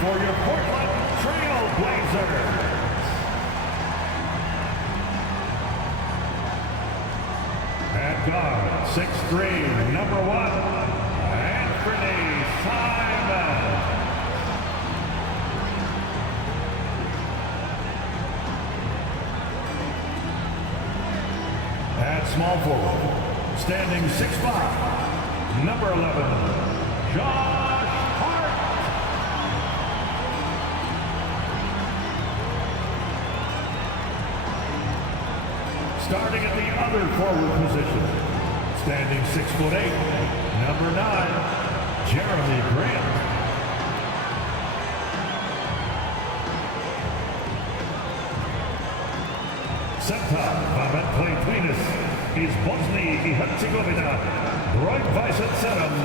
for your Portland Trailblazers. At guard, 6'3", number 1, Anthony Simon. At small forward, standing 6'5", number 11, Josh Hart. Starting at the other forward position, standing 6'8", number 9, Jeremy Grant. Center, Play Tweenus is Bosnia and Herzegovina, Broad Vice at Serum,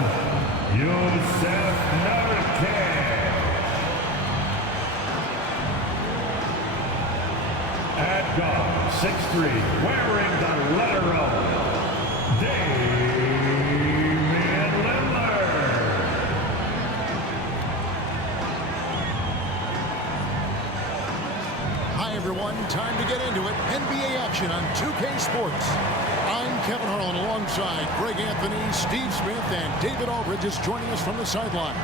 Yusuf Nurkic. At guard, 6'3", wearing the letter O, Damian Lillard. Hi everyone, time to get into it. NBA action on 2K Sports. I'm Kevin Harlan alongside Greg Anthony, Steve Smith, and David Aldridge is joining us from the sideline.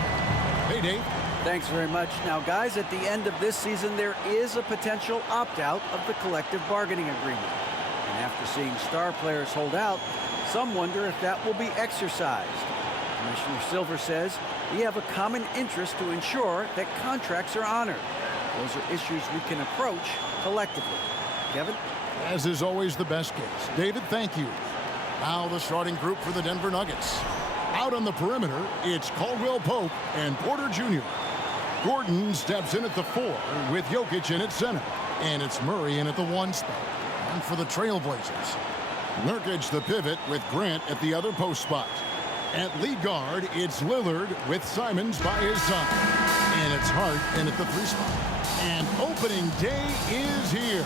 Hey Dave. Thanks very much. Now guys, at the end of this season there is a potential opt-out of the collective bargaining agreement. And after seeing star players hold out, some wonder if that will be exercised. Commissioner Silver says we have a common interest to ensure that contracts are honored. Those are issues we can approach collectively. Kevin? As is always the best case. David, thank you. Now the starting group for the Denver Nuggets. Out on the perimeter, it's Caldwell Pope and Porter Jr. Gordon steps in at the 4 with Jokic in at center. And it's Murray in at the 1 spot. And for the Trailblazers, Nurkic the pivot with Grant at the other post spot. At lead guard, it's Lillard with Simons by his side. And it's Hart in at the 3 spot. And opening day is here.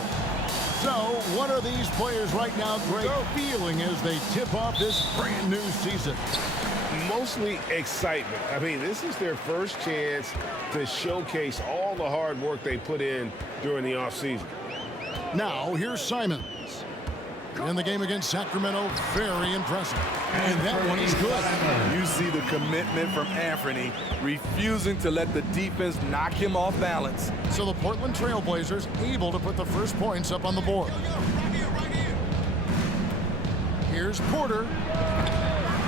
So, what are these players right now, Greg, feeling as they tip off this brand new season? Mostly excitement. I mean, this is their first chance to showcase all the hard work they put in during the offseason. Now, here's Simons. In the game against Sacramento, very impressive. And that one is good. You see the commitment from Anthony, refusing to let the defense knock him off balance. So the Portland Trailblazers able to put the first points up on the board. Here's Porter.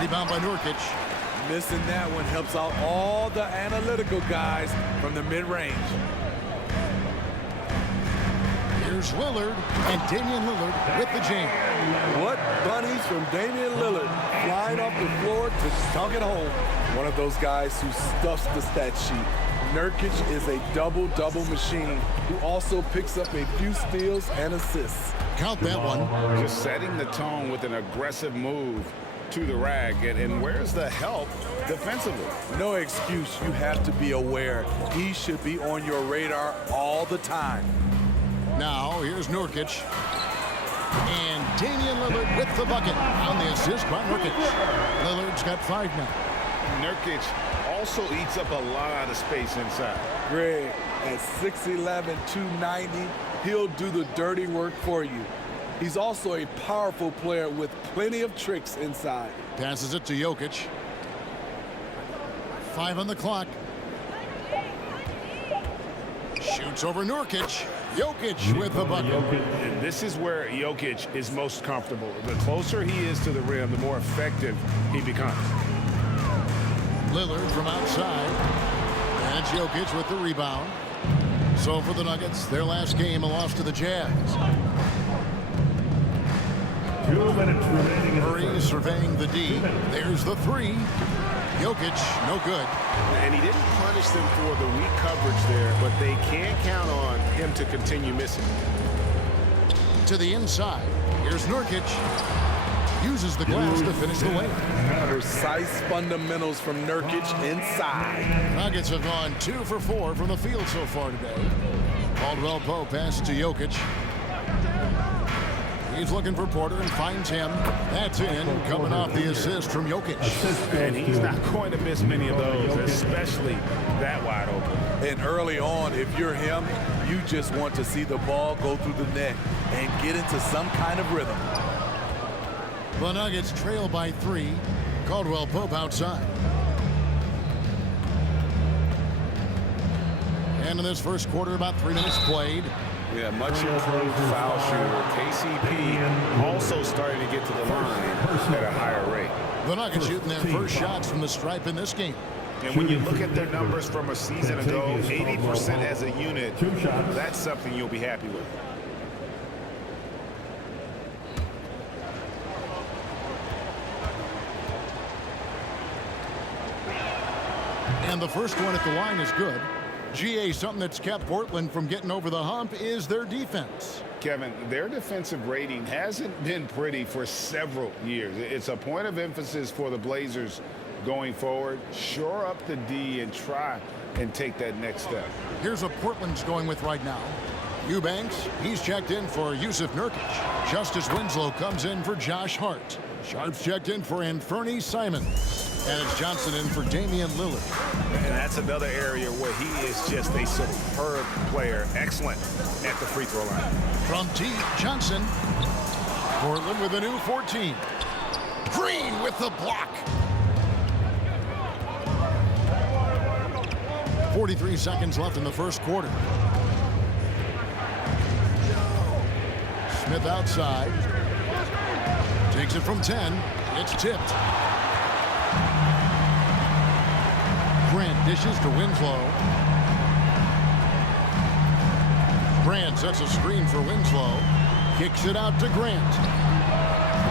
Rebound by Nurkic. Missing that one helps out all the analytical guys from the mid-range. Here's Lillard, and Damian Lillard with the jam. What bunnies from Damian Lillard, flying off the floor to dunk it home. One of those guys who stuffs the stat sheet. Nurkic is a double-double machine who also picks up a few steals and assists. Count that one. Just setting the tone with an aggressive move to the rack. And where's the help defensively? No excuse. You have to be aware. He should be on your radar all the time. Now, here's Nurkic. And Damian Lillard with the bucket on the assist by Nurkic. Lillard's got 5 now. Nurkic also eats up a lot of space inside. Greg, at 6'11", 290, he'll do the dirty work for you. He's also a powerful player with plenty of tricks inside. Passes it to Jokic. 5 on the clock. Shoots over Nurkic. Jokic with the bucket. And this is where Jokic is most comfortable. The closer he is to the rim, the more effective he becomes. Lillard from outside. And Jokic with the rebound. So for the Nuggets, their last game, a loss to the Jazz. 2 minutes remaining. Murray surveying the D. There's the 3. Jokic, no good. And he didn't punish them for the weak coverage there, but they can't count on him to continue missing. To the inside. Here's Nurkic. Uses the glass to finish the way. Precise fundamentals from Nurkic inside. Nuggets have gone 2 for 4 from the field so far today. Caldwell Pope passes to Jokic. He's looking for Porter and finds him. That's in, coming off the assist from Jokic. And he's not going to miss many of those, especially that wide open. And early on, if you're him, you just want to see the ball go through the net and get into some kind of rhythm. The Nuggets trail by 3. Caldwell Pope outside. And in this first quarter, about 3 minutes played. Yeah, much improved foul shooter. KCP also starting to get to the line at a higher rate. The Nuggets shooting their first shots from the stripe in this game. And when you look at their numbers from a season ago, 80% as a unit, that's something you'll be happy with. And the first one at the line is good. GA, something that's kept Portland from getting over the hump is their defense. Kevin, their defensive rating hasn't been pretty for several years. It's a point of emphasis for the Blazers going forward. Shore up the D and try and take that next step. Here's what Portland's going with right now. Eubanks, he's checked in for Yusuf Nurkic. Justice Winslow comes in for Josh Hart. Sharp's checked in for Anthony Simons. And it's Johnson in for Damian Lillard. And that's another area where he is just a superb player. Excellent at the free throw line. From deep, Johnson. Portland with a new 14. Green with the block. 43 seconds left in the first quarter. Smith outside. Takes it from 10. It's tipped. Grant dishes to Winslow. Grant sets a screen for Winslow. Kicks it out to Grant.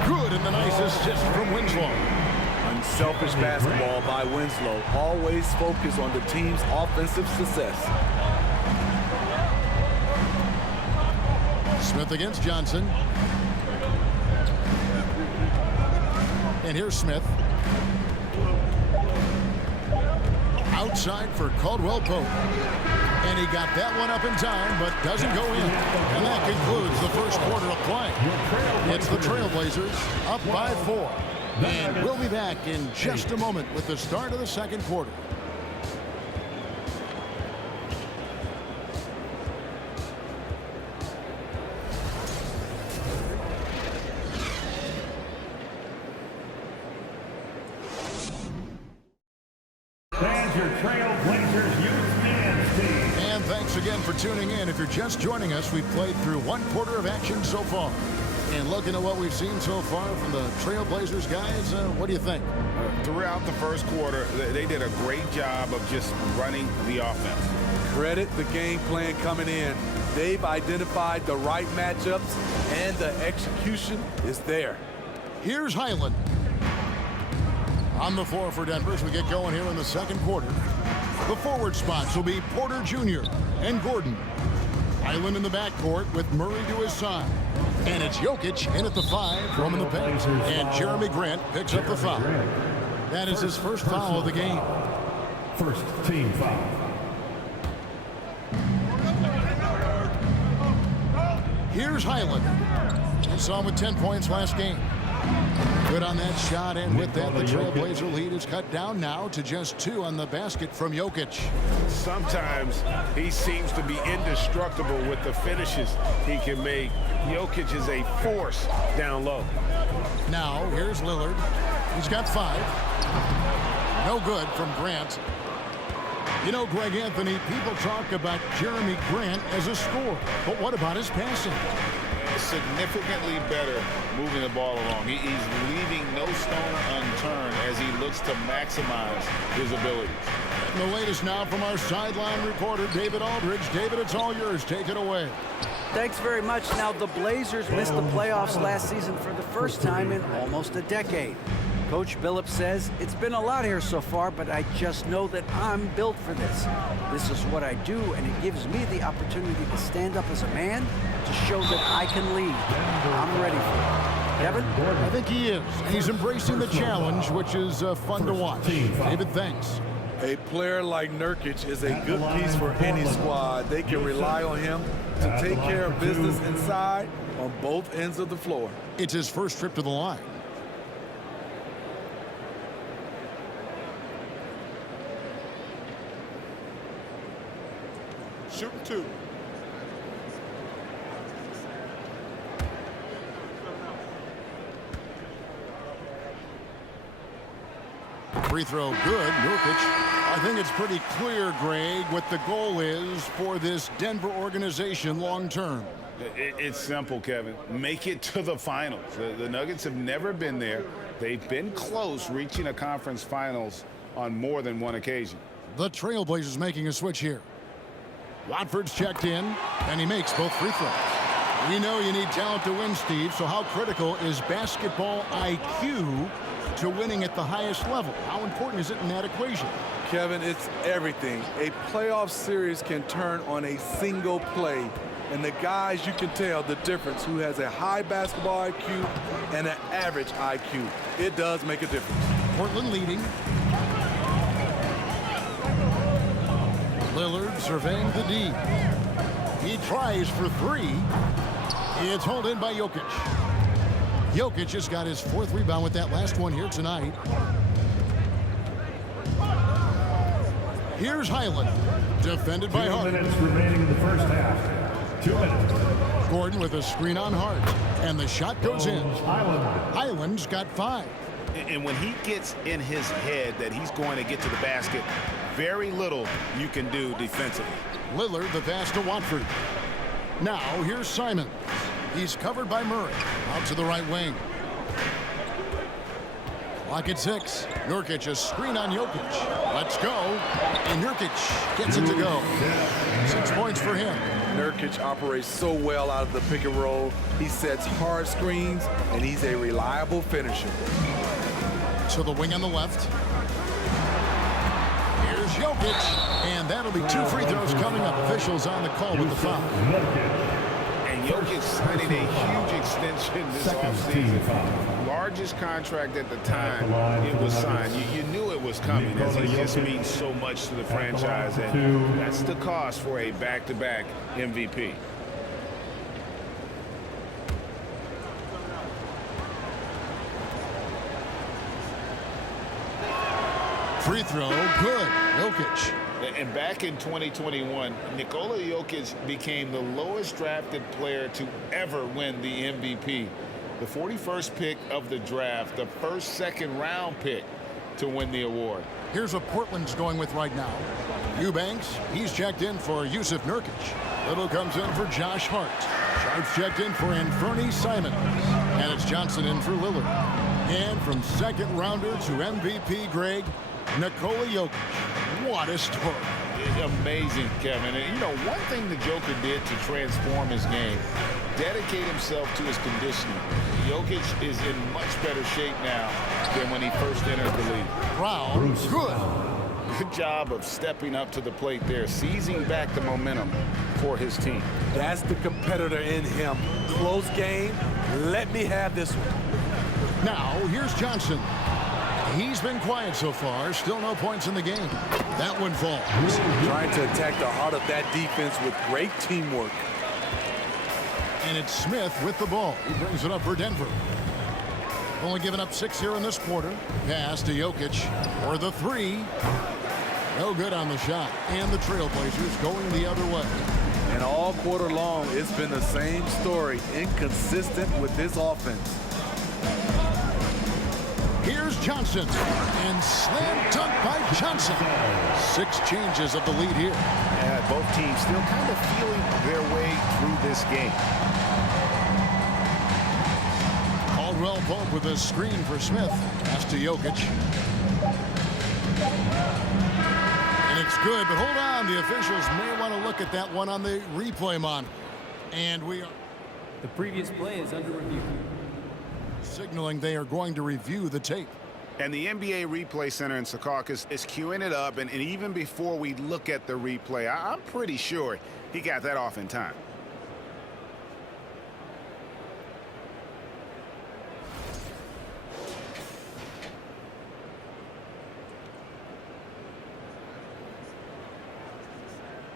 Good, and the nice assist from Winslow. Unselfish basketball by Winslow. Always focus on the team's offensive success. Smith against Johnson. And here's Smith. Outside for Caldwell Pope. And he got that one up in time, but doesn't go in. And that concludes the first quarter of play. It's the Trailblazers up by 4. And we'll be back in just a moment with the start of the second quarter. Fans, your Trailblazers youth men's team. And thanks again for tuning in. If you're just joining us, we've played through one quarter of action so far. And looking at what we've seen so far from the Trailblazers guys, what do you think? Throughout the first quarter, they did a great job of just running the offense. Credit the game plan coming in. They've identified the right matchups, and the execution is there. Here's Highland. On the floor for Denver as we get going here in the second quarter. The forward spots will be Porter Jr. and Gordon. Highland in the backcourt with Murray to his side. And it's Jokic in at the 5, roaming the paint. And Jeremy Grant picks up the foul. That is his first foul of the game. First team foul. Here's Highland. We saw him with 10 points last game. Good on that shot, and with that, the Trailblazer lead is cut down now to just 2 on the basket from Jokic. Sometimes he seems to be indestructible with the finishes he can make. Jokic is a force down low. Now, here's Lillard. He's got 5. No good from Grant. You know, Greg Anthony, people talk about Jeremy Grant as a scorer, but what about his passing? Significantly better moving the ball along. He's leaving no stone unturned as he looks to maximize his abilities. And the latest now from our sideline reporter, David Aldridge. David, it's all yours. Take it away. Thanks very much. Now, the Blazers missed the playoffs last season for the first time in almost a decade. Coach Billups says, it's been a lot here so far, but I just know that I'm built for this. This is what I do, and it gives me the opportunity to stand up as a man to show that I can lead. I'm ready for it. Kevin? I think he is. He's embracing the challenge, which is fun to watch. David, thanks. A player like Nurkic is a good piece for any squad. They can rely on him to take care of business inside on both ends of the floor. It's his first trip to the line. shooting 2. Free throw good. Nurkic. I think it's pretty clear, Greg, what the goal is for this Denver organization long term. It's simple, Kevin. Make it to the finals. The Nuggets have never been there. They've been close reaching a conference finals on more than one occasion. The Trailblazers making a switch here. Watford's checked in, and he makes both free throws. We know you need talent to win, Steve, so how critical is basketball IQ to winning at the highest level? How important is it in that equation? Kevin, it's everything. A playoff series can turn on a single play. And the guys, you can tell the difference who has a high basketball IQ and an average IQ. It does make a difference. Portland leading. Lillard surveying the D. He tries for 3. It's hauled in by Jokic. Jokic just got his 4th rebound with that last one here tonight. Here's Highland, defended by Hart. 2 minutes remaining in the first half. 2 minutes. Gordon with a screen on Hart, and the shot goes in. Highland's got 5. And when he gets in his head that he's going to get to the basket, very little you can do defensively. Lillard the pass to Watford. Now here's Simon. He's covered by Murray. Out to the right wing. Clock at 6. Nurkic a screen on Jokic. Let's go. And Nurkic gets it to go. 6 points for him. Nurkic operates so well out of the pick and roll. He sets hard screens, and he's a reliable finisher. To the wing on the left. Here's Jokic. And that'll be 2 free throws coming up. Officials on the call with the foul. And Jokic signing a huge extension this offseason. Largest contract at the time it was signed. You knew it was coming, as he just means so much to the franchise. And that's the cost for a back-to-back MVP. Free throw, good. Jokic. And back in 2021, Nikola Jokic became the lowest drafted player to ever win the MVP. The 41st pick of the draft, the first second-round pick to win the award. Here's what Portland's going with right now. Eubanks, he's checked in for Yusuf Nurkic. Little comes in for Josh Hart. Sharp's checked in for Anthony Simons. And it's Johnson in for Lillard. And from second-rounder to MVP, Greg, Nikola Jokic. What a story. Amazing, Kevin. And, you know, one thing the Joker did to transform his game, dedicate himself to his conditioning. Jokic is in much better shape now than when he first entered the league. Brown, good. Good job of stepping up to the plate there, seizing back the momentum for his team. That's the competitor in him. Close game. Let me have this one. Now, here's Johnson. He's been quiet so far. Still no points in the game. That one falls. Trying to attack the heart of that defense with great teamwork. And it's Smith with the ball. He brings it up for Denver. Only given up 6 here in this quarter. Pass to Jokic for the 3. No good on the shot. And the Trailblazers going the other way. And all quarter long, it's been the same story. Inconsistent with this offense. Here's Johnson. And slam dunk by Johnson. 6 changes of the lead here. And both teams still kind of feeling their way through this game. Caldwell Pope with a screen for Smith. Pass to Jokic. And it's good, but hold on. The officials may want to look at that one on the replay monitor. And we are The previous play is under review. signaling they are going to review the tape. And the NBA Replay Center in Secaucus is queuing it up. And even before we look at the replay, I'm pretty sure he got that off in time.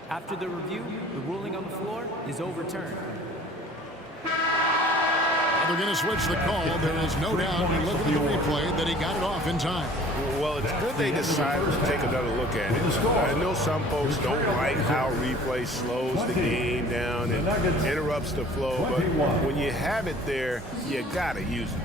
After the review, the ruling on the floor is overturned. they're going to switch the call. There is no doubt when looking at the replay that he got it off in time. Well, it's good they decided to take another look at it. I know some folks don't like how replay slows the game down and interrupts the flow, but when you have it there, you got to use it.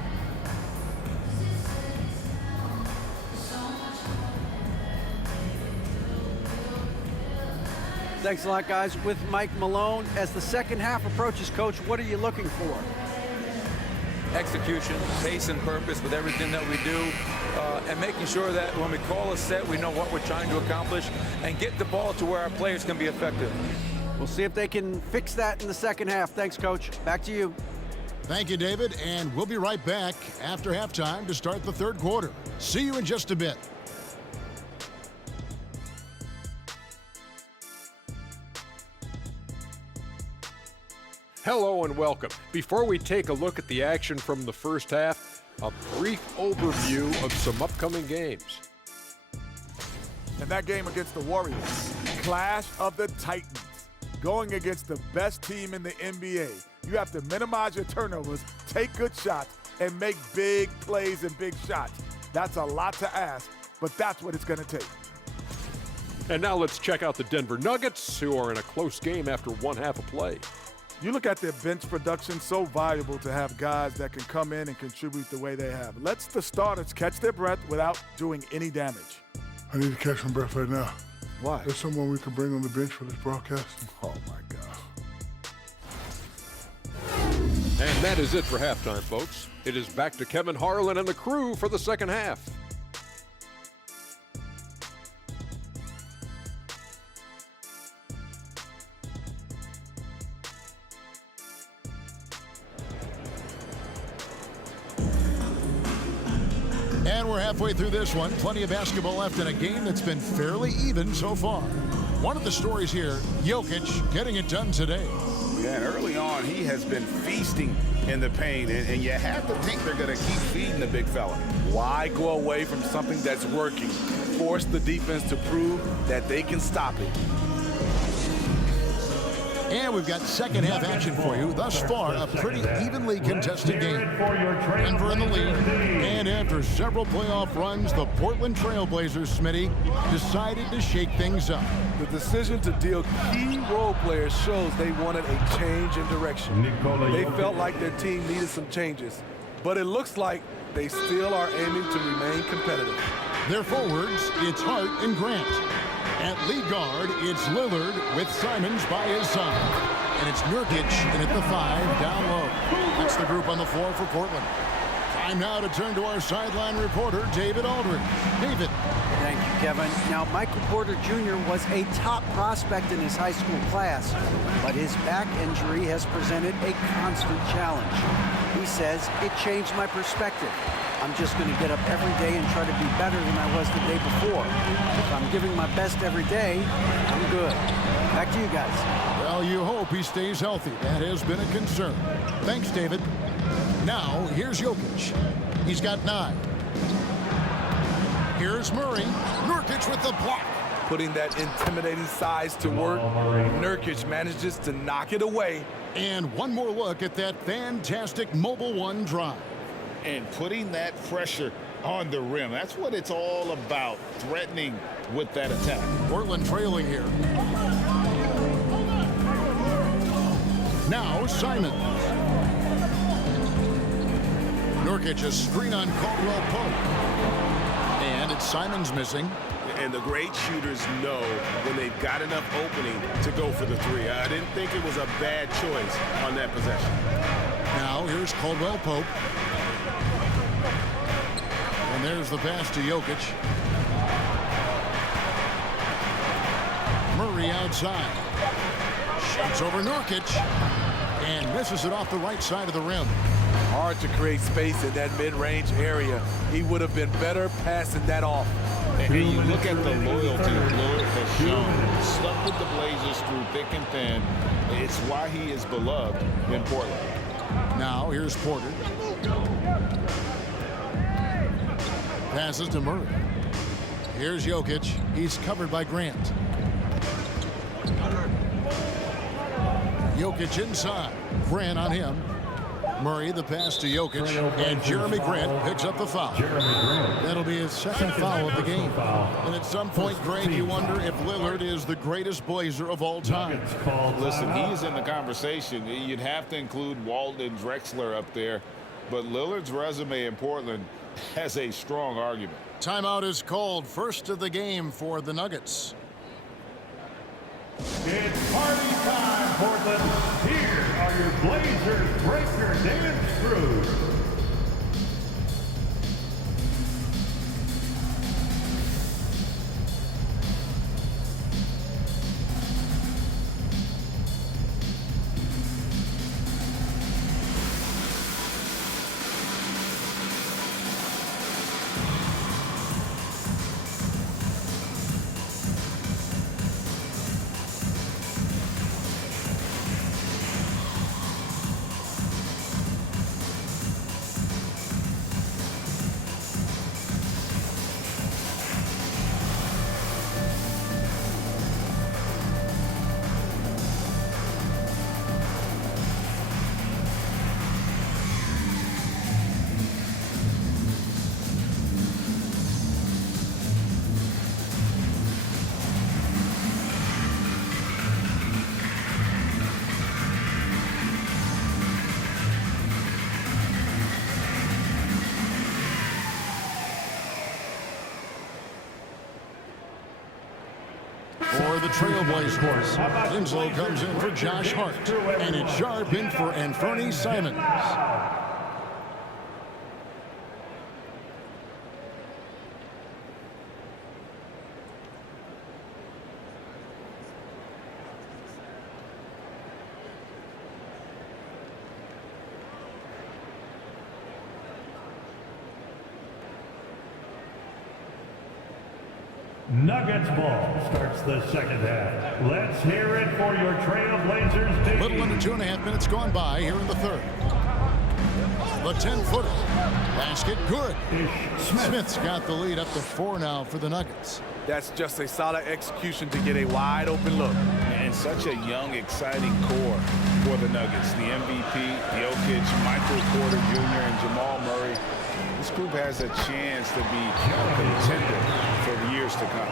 Thanks a lot, guys. With Mike Malone, as the second half approaches, Coach, what are you looking for? Execution, pace and purpose with everything that we do, and making sure that when we call a set, we know what we're trying to accomplish and get the ball to where our players can be effective. We'll see if they can fix that in the second half. Thanks, Coach. Back to you. Thank you, David, and we'll be right back after halftime to start the third quarter. See you in just a bit. Hello and welcome. Before we take a look at the action from the first half, a brief overview of some upcoming games. And that game against the Warriors, Clash of the Titans, going against the best team in the NBA. You have to minimize your turnovers, take good shots, and make big plays and big shots. That's a lot to ask, but that's what it's going to take. And now let's check out the Denver Nuggets, who are in a close game after one half of play. You look at their bench production, so valuable to have guys that can come in and contribute the way they have. Let's the starters catch their breath without doing any damage. I need to catch my breath right now. Why? There's someone we can bring on the bench for this broadcast. Oh, my God. And that is it for halftime, folks. It is back to Kevin Harlan and the crew for the second half. And we're halfway through this one. Plenty of basketball left in a game that's been fairly even so far. One of the stories here, Jokic getting it done today. Yeah, and early on, he has been feasting in the paint, and you have to think they're going to keep feeding the big fella. Why go away from something that's working? Force the defense to prove that they can stop it. And we've got second half action for you. Thus far, a pretty evenly contested game. Denver in the lead. And after several playoff runs, the Portland Trailblazers, Smitty, decided to shake things up. The decision to deal key role players shows they wanted a change in direction. They felt like their team needed some changes. But it looks like they still are aiming to remain competitive. Their forwards, it's Hart and Grant. At lead guard, it's Lillard with Simons by his side. And it's Nurkic in at the 5 down low. That's the group on the floor for Portland. Time now to turn to our sideline reporter, David Aldridge. David. Thank you, Kevin. Now, Michael Porter Jr. was a top prospect in his high school class, but his back injury has presented a constant challenge. He says, it changed my perspective. I'm just going to get up every day and try to be better than I was the day before. If I'm giving my best every day, I'm good. Back to you guys. Well, you hope he stays healthy. That has been a concern. Thanks, David. Now, here's Jokic. He's got 9. Here's Murray. Nurkic with the block. Putting that intimidating size to work, Nurkic manages to knock it away. And one more look at that fantastic Mobile One drive. And putting that pressure on the rim. That's what it's all about, threatening with that attack. Portland trailing here. Now Simons. Nurkic a screen on Caldwell Pope. And it's Simons missing. And the great shooters know when they've got enough opening to go for the 3. I didn't think it was a bad choice on that possession. Now here's Caldwell Pope. And there's the pass to Jokic. Murray outside. Shoots over Nurkic. And misses it off the right side of the rim. Hard to create space in that mid-range area. He would have been better passing that off. And you look at the loyalty Lillard has shown. Stuck with the Blazers through thick and thin. It's why he is beloved in Portland. Now here's Porter. Passes to Murray. Here's Jokic. He's covered by Grant. Jokic inside. Grant on him. Murray the pass to Jokic, and Jeremy Grant picks up the foul. That'll be his second foul of the game. And at some point, Greg, you wonder if Lillard is the greatest Blazer of all time. Listen, he's in the conversation. You'd have to include Walton and Drexler up there, but Lillard's resume in Portland has a strong argument. Timeout is called. First of the game for the Nuggets. It's party time, Portland. Here are your Blazers breaker dance crew. For the Trailblazers, Winslow comes in for Josh Hart, and it's Sharp in for Anthony Simons. Nuggets ball starts the second half. Let's hear it for your Trailblazers. A little under 2.5 minutes gone by here in the third. The 10-footer. Basket good. Smith's got the lead up to 4 now for the Nuggets. That's just a solid execution to get a wide open look. And such a young, exciting core for the Nuggets. The MVP, Jokic, Michael Porter Jr., and Jamal Murray. This group has a chance to be a contender for years to come.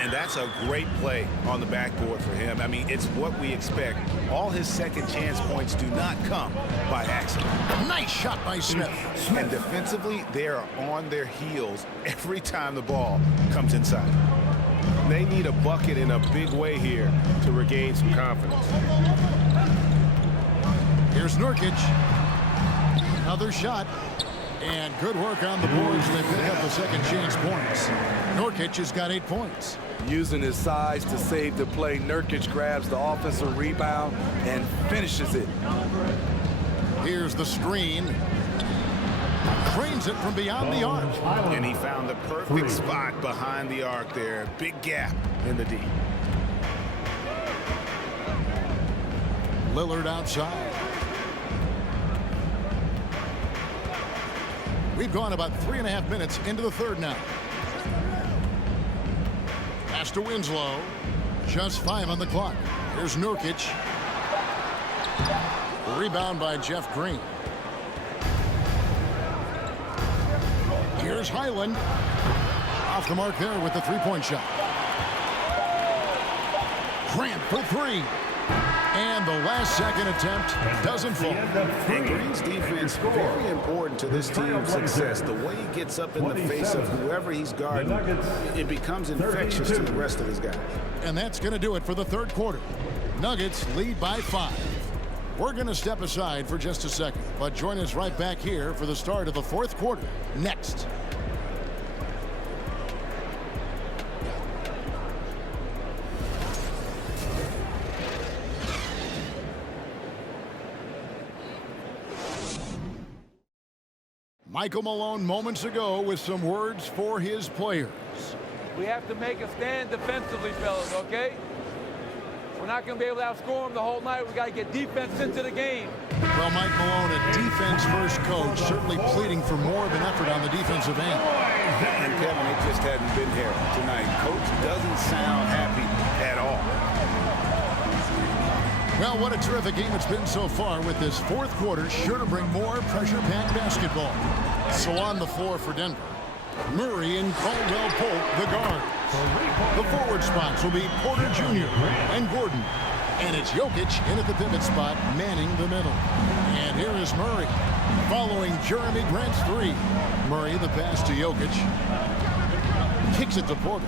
And that's a great play on the backboard for him. I mean, it's what we expect. All his second chance points do not come by accident. Nice shot by Smith. And defensively, they are on their heels every time the ball comes inside. They need a bucket in a big way here to regain some confidence. Here's Nurkic. Another shot. And good work on the boards. They pick up the second chance points. Nurkic has got 8 points. Using his size to save the play, Nurkic grabs the offensive rebound and finishes it. Here's the screen. Trains it from beyond the arc. And he found the perfect spot behind the arc there. Big gap in the D. Lillard outside. We've gone about 3.5 minutes into the third now. Pass to Winslow. Just 5 on the clock. Here's Nurkic. Rebound by Jeff Green. Here's Highland. Off the mark there with the three-point shot. Grant for 3. And the last second attempt doesn't fall. And Green's defense very important to this team's success. The way he gets up in the face of whoever he's guarding, it becomes infectious to the rest of his guys. And that's going to do it for the third quarter. Nuggets lead by 5. We're going to step aside for just a second, but join us right back here for the start of the fourth quarter next. Michael Malone moments ago with some words for his players. We have to make a stand defensively, fellas, okay? We're not going to be able to outscore them the whole night. We got to get defense into the game. Well, Mike Malone, a defense-first coach, certainly pleading for more of an effort on the defensive end. And Kevin, it just hadn't been here tonight. Coach doesn't sound happy at all. Well, what a terrific game it's been so far, with this fourth quarter sure to bring more pressure-packed basketball. So on the floor for Denver, Murray and Caldwell Pope, the guard. The forward spots will be Porter Jr. and Gordon. And it's Jokic in at the pivot spot, manning the middle. And here is Murray, following Jeremy Grant's three. Murray, the pass to Jokic. Kicks it to Porter.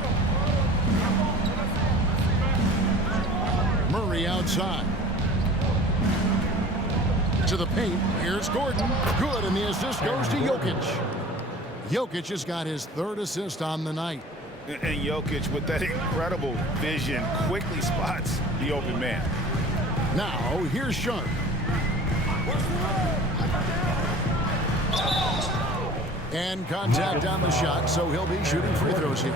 Murray outside. To the paint. Here's Gordon. Good, and the assist goes to Jokic. Jokic has got his third assist on the night. And Jokic, with that incredible vision, quickly spots the open man. Now, here's Sharp. And contact on the shot, so he'll be shooting free throws here.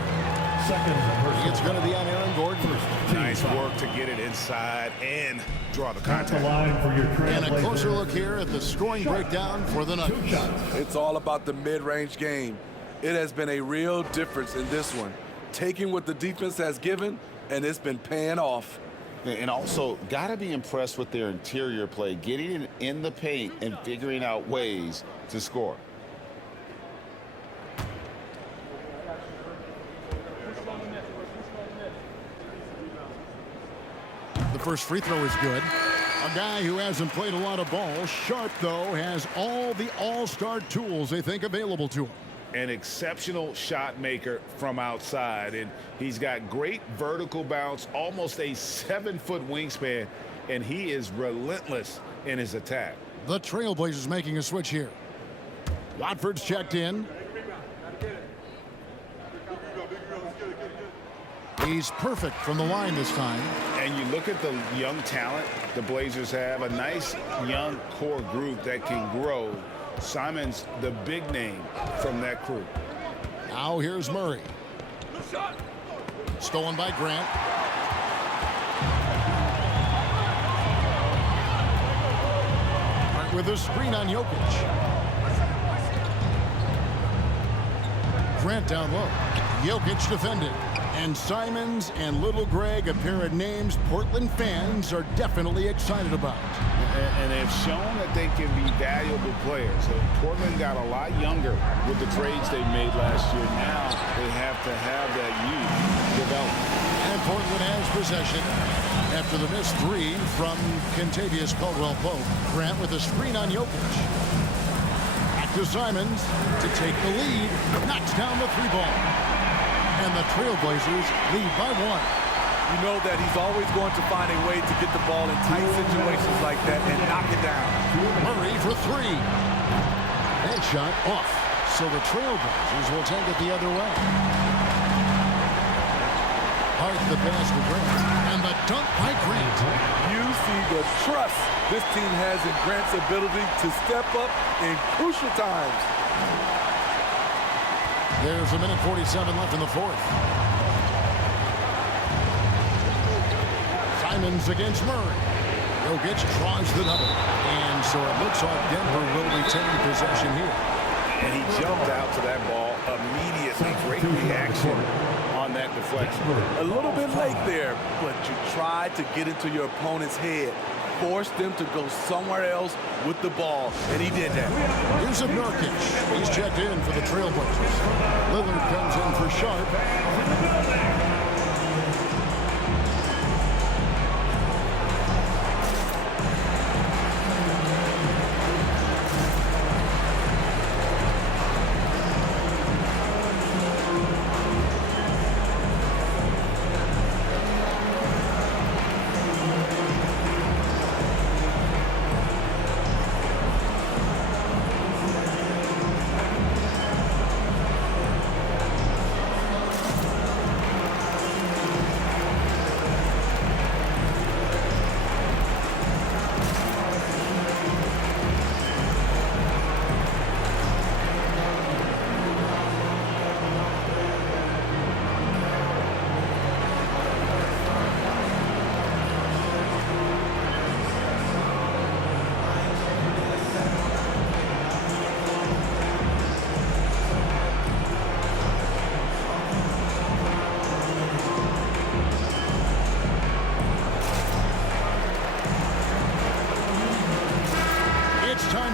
It's going to be on Aaron Gordon. Nice work to get it inside and draw the contact. And a closer look here at the scoring breakdown for the Nuggets. It's all about the mid-range game. It has been a real difference in this one. Taking what the defense has given, and it's been paying off. And also, got to be impressed with their interior play, getting it in the paint and figuring out ways to score. The first free throw is good. A guy who hasn't played a lot of ball. Sharp, though, has all the all-star tools they think available to him. An exceptional shot maker from outside, and he's got great vertical bounce, almost a 7-foot wingspan, and he is relentless in his attack. The Trailblazers making a switch here. Watford's checked in. He's perfect from the line this time. And you look at the young talent the Blazers have, a nice young core group that can grow. Simon's the big name from that crew. Now here's Murray. Stolen by Grant. With a screen on Jokic. Grant down low. Jokic defended. And Simons and Little Greg, a pair of names Portland fans are definitely excited about. And they've shown that they can be valuable players. So Portland got a lot younger with the trades they made last year. Now they have to have that youth develop. And Portland has possession after the missed three from Kentavious Caldwell-Pope. Grant with a screen on Jokic. Back to Simons to take the lead. Knocks down the three ball. And the Trailblazers lead by one. You know that he's always going to find a way to get the ball in tight situations like that and knock it down. Murray for three. That shot off. So the Trailblazers will take it the other way. Hart the pass to Grant. And the dunk by Grant. You see the trust this team has in Grant's ability to step up in crucial times. There's a minute 47 left in the fourth. Simons against Murray. Jokic draws the double. And so it looks like Denver will retain possession here. And he jumped out to that ball immediately. Great reaction on that deflection. A little bit late there, but you tried to get into your opponent's head. Force them to go somewhere else with the ball, and he did that. Here's a Nurkic. He's checked in for the Trailblazers. Lillard comes in for Sharp.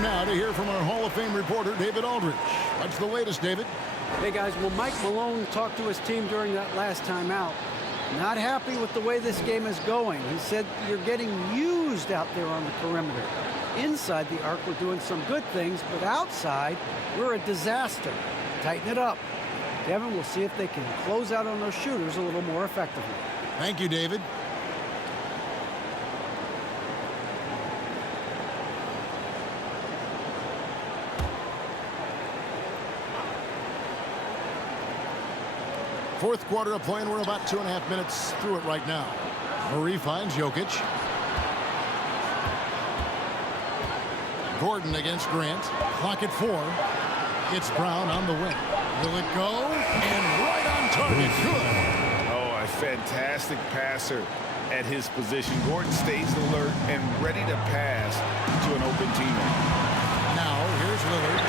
Time now to hear from our Hall of Fame reporter, David Aldridge. What's the latest, David? Hey, guys. Well, Mike Malone talked to his team during that last timeout. Not happy with the way this game is going. He said you're getting used out there on the perimeter. Inside the arc, we're doing some good things, but outside, we're a disaster. Tighten it up. Kevin, we'll see if they can close out on those shooters a little more effectively. Thank you, David. Fourth quarter of play, and we're about 2.5 minutes through it right now. Murray finds Jokic. Gordon against Grant. Clock at 4. It's Brown on the wing. Will it go? And right on target. Good. Oh, a fantastic passer at his position. Gordon stays alert and ready to pass to an open teammate. Now, here's Lillard.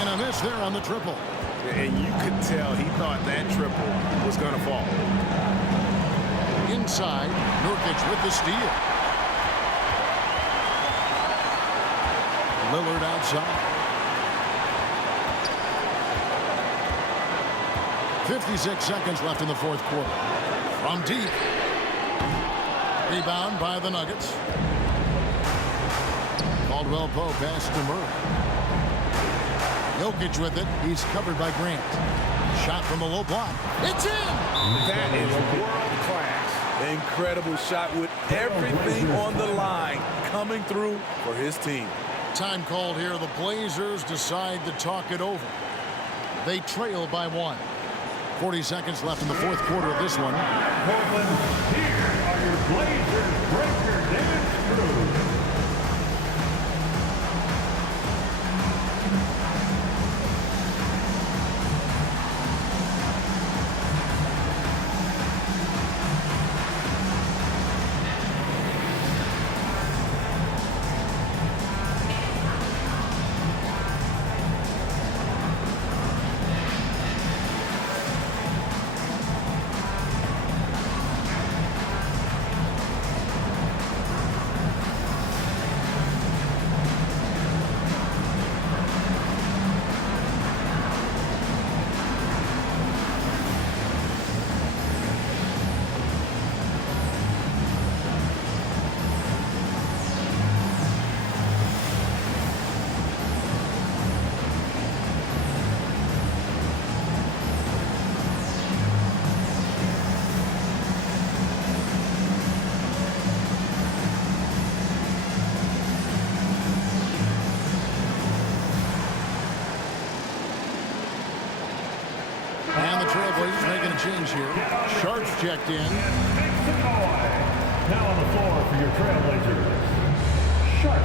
And a miss there on the triple. And you could tell he thought that triple was going to fall. Inside, Nurkic with the steal. Lillard outside. 56 seconds left in the fourth quarter. From deep. Rebound by the Nuggets. Caldwell Pope pass to Murray. Jokic with it. He's covered by Grant. Shot from the low block. It's in! That is world class. Incredible shot with everything on the line coming through for his team. Time called here. The Blazers decide to talk it over. They trail by 1. 40 seconds left in the fourth quarter of this one. Portland, here are your Blazers breaker dance crew. And the Trailblazers making a change here. Sharps checked in. Now on the floor for your Trailblazers, Sharp.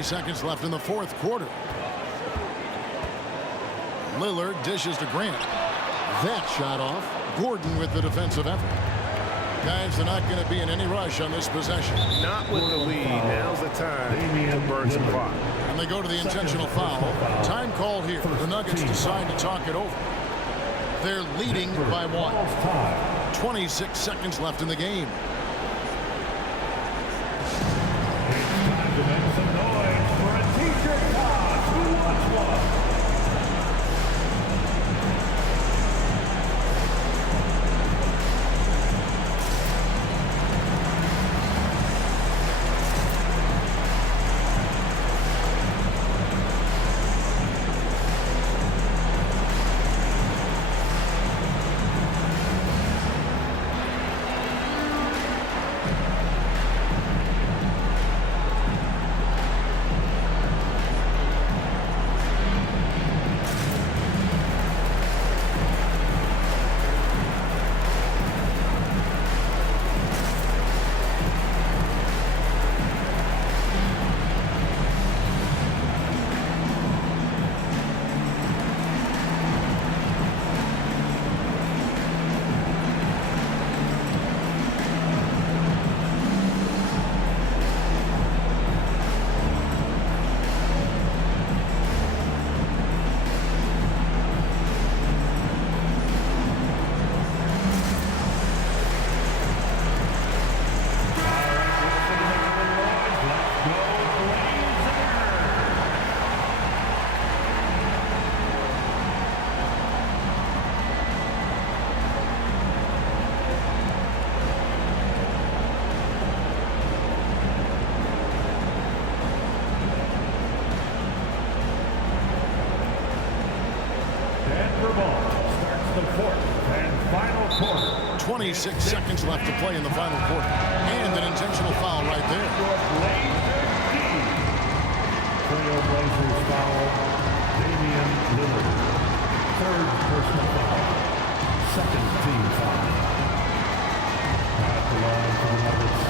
Seconds left in the fourth quarter. Lillard dishes to Grant. That shot off. Gordon with the defensive effort. Guys, they're not going to be in any rush on this possession. Not with the lead. Now's the time to burn some clock. And they go to the intentional foul. Time called here. The Nuggets decide to talk it over. They're leading by 1. 26 seconds left in the game. To make some noise for a t-shirt toss. Who wants one? 6 seconds left to play in the final quarter. And an intentional foul right there. Trailblazers foul, Damian Lillard. Third personal foul. Second team foul. At the line for the Nuggets,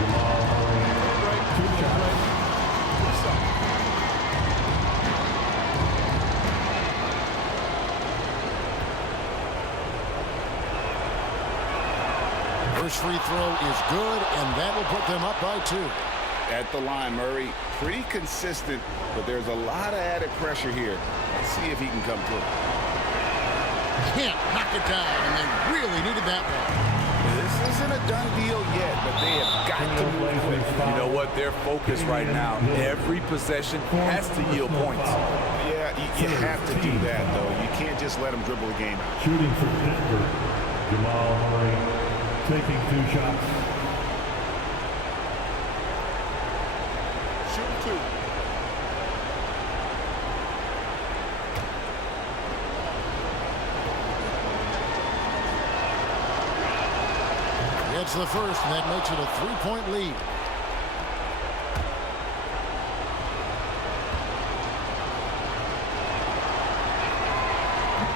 Jamal Murray. 2 shots. First free throw is good, and that will put them up by 2. At the line, Murray, pretty consistent, but there's a lot of added pressure here. Let's see if he can come through. Can't knock it down, and they really needed that one. This isn't a done deal yet, but they have got to move quick. You know what? They're focused right now. Every possession has to yield points. Yeah, you have to do that, though. You can't just let them dribble the game. Shooting for Denver, Jamal Murray taking 2 shots. Shoot 2. It's the first, and that makes it a 3-point lead.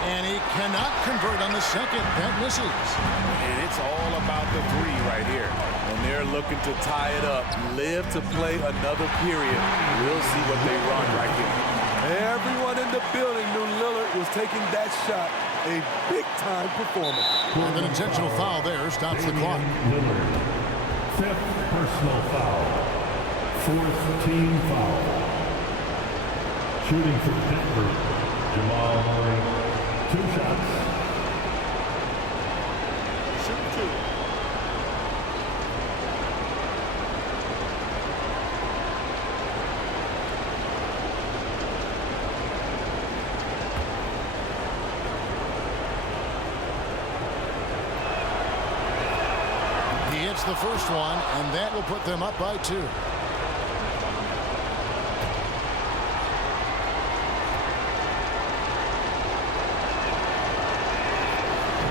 And he cannot convert on the second. That misses. And it's all about the 3 right here. And they're looking to tie it up, live to play another period. We'll see what they run right here. Everyone in the building knew Lillard was taking that shot. A big-time performance. And an intentional foul there stops the clock. Lillard. 5th personal foul. 4th team foul. Shooting for Denver, Jamal Murray. 2 shots. Shoot 2. He hits the first one, and that will put them up by 2.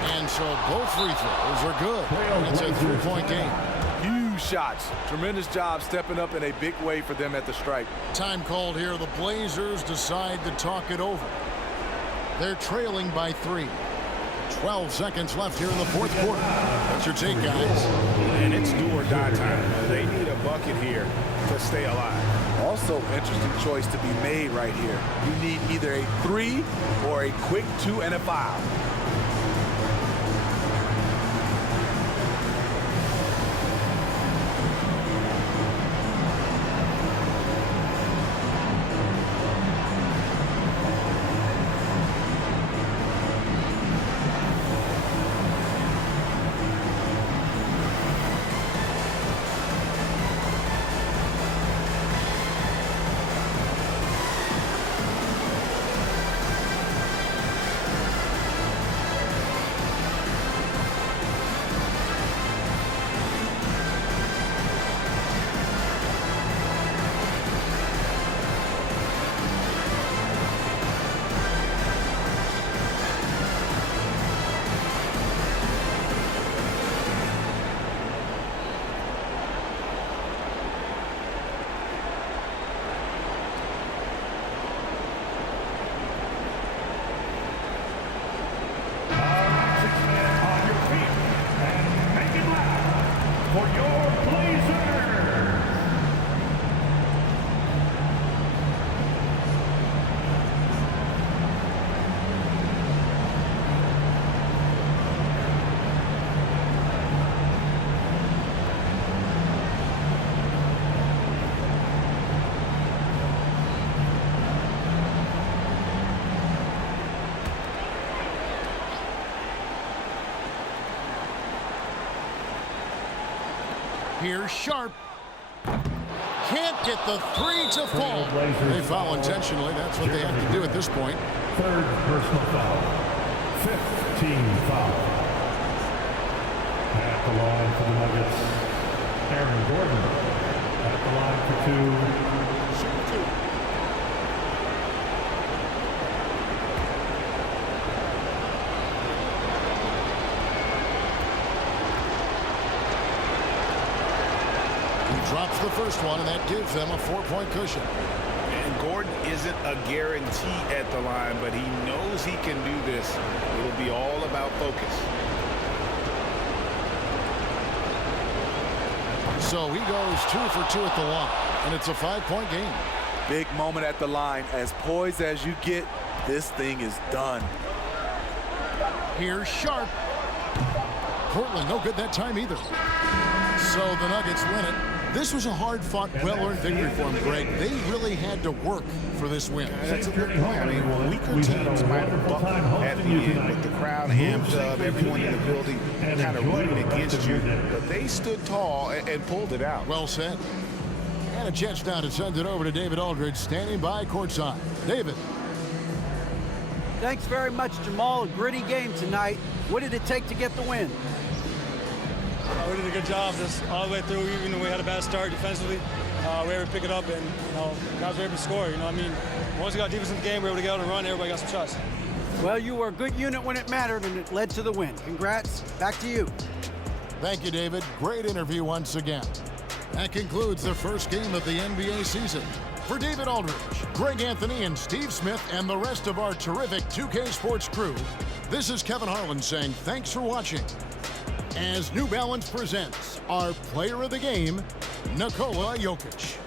And so both free throws are good. It's a 3-point game. Huge shots. Tremendous job stepping up in a big way for them at the stripe. Time called here. The Blazers decide to talk it over. They're trailing by 3. 12 seconds left here in the 4th quarter. What's your take, guys? And it's do or die time. They need a bucket here to stay alive. Also, interesting choice to be made right here. You need either a 3 or a quick 2 and a foul. Here's Sharp. Can't get the 3 to fall. They foul intentionally. That's what they have to do at this point. 3rd personal foul. 5th team foul. At the line for the Nuggets, Aaron Gordon. At the line for 2. Shoot 2. Drops the first one, and that gives them a 4-point cushion. And Gordon isn't a guarantee at the line, but he knows he can do this. It'll be all about focus. So he goes 2 for 2 at the line, and it's a 5-point game. Big moment at the line. As poised as you get, this thing is done. Here's Sharp. Portland no good that time either. So the Nuggets win it. This was a hard-fought, well-earned victory for them, Greg. They really had to work for this win. That's a good point. I mean, weaker teams might have bucked at the end, with the crowd amped up, everyone in the building kind of rooting against you. But they stood tall and pulled it out. Well said. And a chance now to send it over to David Aldridge, standing by courtside. David. Thanks very much, Jamal. A gritty game tonight. What did it take to get the win? We did a good job just all the way through. Even though we had a bad start defensively, we were able to pick it up, and guys were able to score. I mean, once we got defense in the game, we were able to get out and run. Everybody got some shots. Well, you were a good unit when it mattered, and it led to the win. Congrats. Back to you. Thank you, David. Great interview once again. That concludes the first game of the NBA season. For David Aldridge, Greg Anthony, and Steve Smith, and the rest of our terrific 2K Sports crew, this is Kevin Harlan saying thanks for watching. As New Balance presents our player of the game, Nikola Jokic.